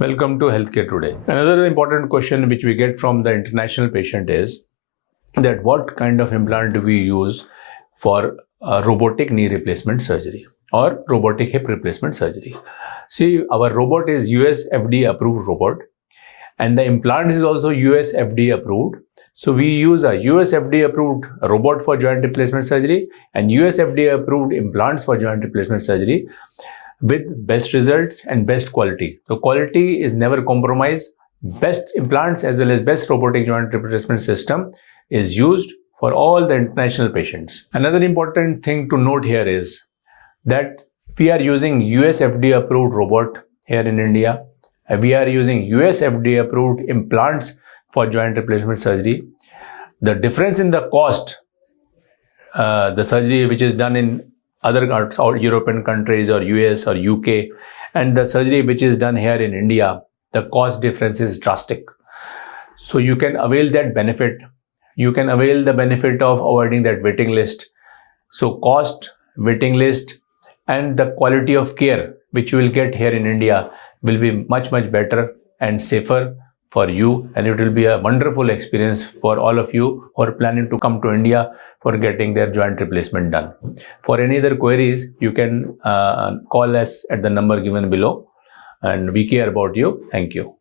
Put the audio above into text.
Welcome to Healthcare Today. Another important question which we get from the international patient is that what kind of implant do we use for robotic knee replacement surgery or robotic hip replacement surgery? See, our robot is US FDA approved robot, and the implant is also US FDA approved. So we use a US FDA approved robot for joint replacement surgery and US FDA approved implants for joint replacement surgery with best results and best quality. The quality is never compromised. Best implants as well as best robotic joint replacement system is used for all the international patients. Another important thing to note here is that we are using US FDA approved robot here in India. We are using US FDA approved implants for joint replacement surgery. The difference in the cost, the surgery which is done in other European countries or US or UK, and the surgery which is done here in India, the cost difference is drastic. So you can avail that benefit. You can avail the benefit of avoiding that waiting list. So cost, waiting list, and the quality of care which you will get here in India will be much better and safer for you, and it will be a wonderful experience for all of you who are planning to come to India for getting their joint replacement done. For any other queries, you can call us at the number given below, and we care about you. Thank you.